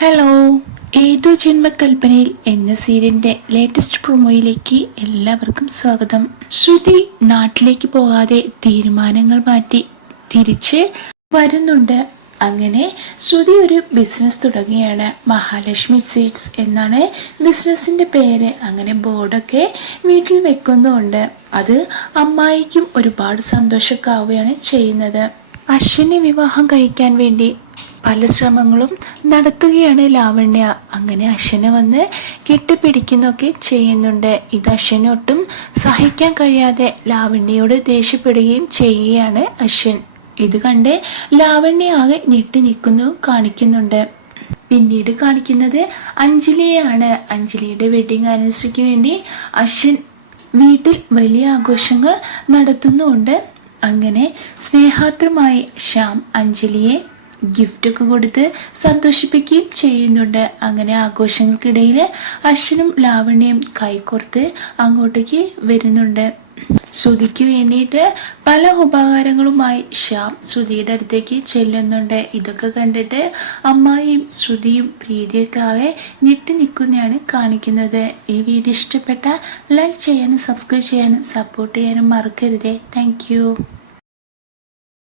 Hello, ഏതോ ജന്മകൽപ്പനയിൽ എന്ന സീരിയലിന്റെ ലേറ്റസ്റ്റ് പ്രൊമോയിലേക്ക് എല്ലാവർക്കും സ്വാഗതം. ശ്രുതി നാട്ടിലേക്ക് പോകാതെ തീരുമാനങ്ങൾ മാറ്റി തിരിച്ച് വരുന്നുണ്ട്. അങ്ങനെ ശ്രുതി ഒരു ബിസിനസ് തുടങ്ങിയാണ്. മഹാലക്ഷ്മി സ്വീറ്റ്സ് എന്നാണ് ബിസിനസിന്റെ പേര്. അങ്ങനെ ബോർഡൊക്കെ വീട്ടിൽ വെക്കുന്നുണ്ട്. അത് അമ്മായിക്കും ഒരുപാട് സന്തോഷക്കാവുകയാണ് ചെയ്യുന്നത്. അശ്വിനെ വിവാഹം കഴിക്കാൻ വേണ്ടി പല ശ്രമങ്ങളും നടത്തുകയാണ് ലാവണ്യ. അങ്ങനെ അശ്വിനെ വന്ന് കെട്ടിപ്പിടിക്കുന്നൊക്കെ ചെയ്യുന്നുണ്ട്. ഇത് അശ്വിന് ഒട്ടും സഹിക്കാൻ കഴിയാതെ ലാവണ്യയോട് ദേഷ്യപ്പെടുകയും ചെയ്യുകയാണ് അശ്വിൻ. ഇത് കണ്ട് ലാവണ്യ ആകെ ഞെട്ടി നിൽക്കുന്നു കാണിക്കുന്നുണ്ട്. പിന്നീട് കാണിക്കുന്നത് അഞ്ജലിയെയാണ്. അഞ്ജലിയുടെ വെഡിങ് ആനിവേഴ്സറിക്ക് വേണ്ടി അശ്വിൻ വീട്ടിൽ വലിയ ആഘോഷങ്ങൾ നടത്തുന്നുണ്ട്. അങ്ങനെ സ്നേഹാർദ്രമായി ശ്യാം അഞ്ജലിയെ ഗിഫ്റ്റൊക്കെ കൊടുത്ത് സന്തോഷിപ്പിക്കുകയും ചെയ്യുന്നുണ്ട്. അങ്ങനെ ആഘോഷങ്ങൾക്കിടയിൽ അശ്വിനും ലാവണ്യയും കൈകോർത്ത് അങ്ങോട്ടേക്ക് വരുന്നുണ്ട്. ശ്രുതിക്ക് വേണ്ടിയിട്ട് പല ഉപകാരങ്ങളുമായി ശ്യാം ശ്രുതിയുടെ അടുത്തേക്ക് ചെല്ലുന്നുണ്ട്. ഇതൊക്കെ കണ്ടിട്ട് അമ്മായിയും ശ്രുതിയും പ്രീതിയൊക്കെ ആകെ ഞെട്ടി നിൽക്കുന്നതാണ് കാണിക്കുന്നത്. ഈ വീഡിയോ ഇഷ്ടപ്പെട്ട ലൈക്ക് ചെയ്യാനും സബ്സ്ക്രൈബ് ചെയ്യാനും സപ്പോർട്ട് ചെയ്യാനും മറക്കരുതേ. താങ്ക്